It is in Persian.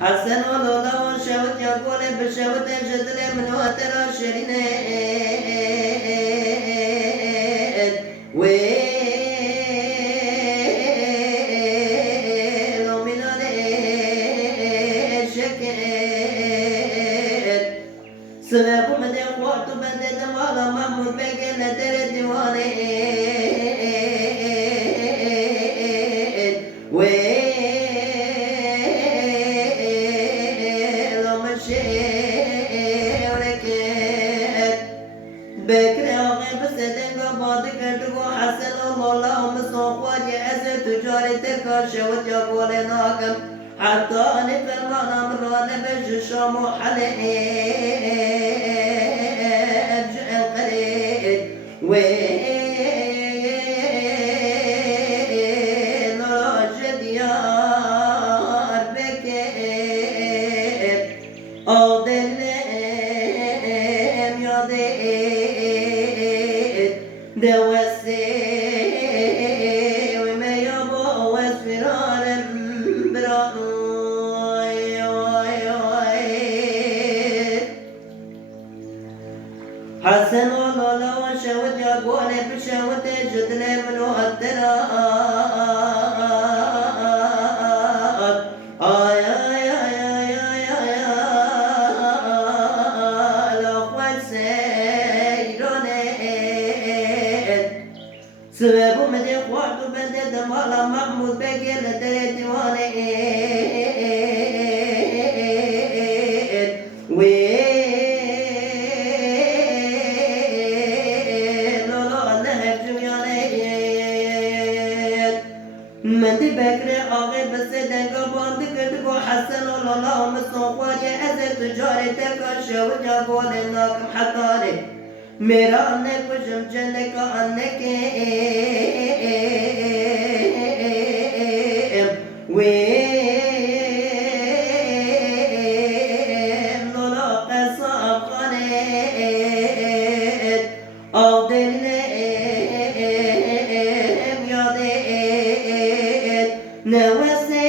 حسن والله وشوت يقول بشوت جدل من وترى شرين ويلو من الشكل سبب من الوقت بدد ولا محمود بقل در الديواني بكر أغيب سدنك بعدك تقو حسن الله مصوفات يأسر تجارتك شوت يقول ناكم حتى أنك المعنى مران بج الشام حليب جئ قريب وين راشد يار بكر أضل دوسي وما يبغى واسفرار براي حسن والله لو شوت يقول بشوت جدل من التراب آي آي آي آي آي آي الأخوة سيرونين سبب من إخوات بدد مالا محمود بقيل در الديوانين ويلو الله جميانين من دي بكري آغي بسيدن قبان دكتكو حسن الله مصنوقات يأسر تجارتك شوت يقول لكم حقاري मेरा अन्य कुछ जन का अन्य के वे लोला कैसा अपने आदने यादे नवसे